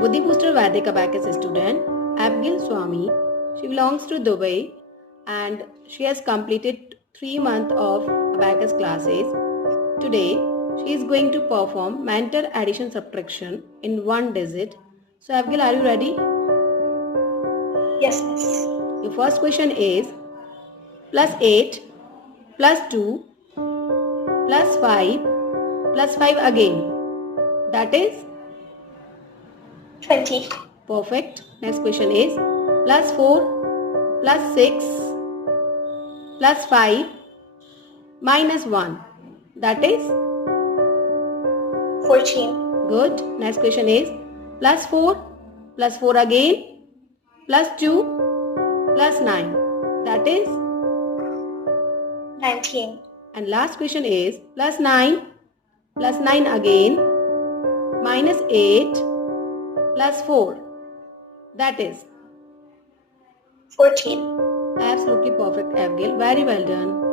Buddhi Booster Vedic Abacus student Abgil Swami. She belongs to Dubai and she has completed 3 months of Abacus classes. Today she is going to perform mental addition subtraction in one digit. So Abgil, are you ready? Yes, miss. Your first question is plus 8 plus 2 plus 5 plus 5 again. That is 20. perfect. Next question is plus 4 plus 6 plus 5 minus 1. That is 14. good. Next question is plus 4 again plus 2 plus 9. That is 19. and last question is plus 9 again minus 8 plus 4. That is 14. absolutely perfect, Abgil. Very well done.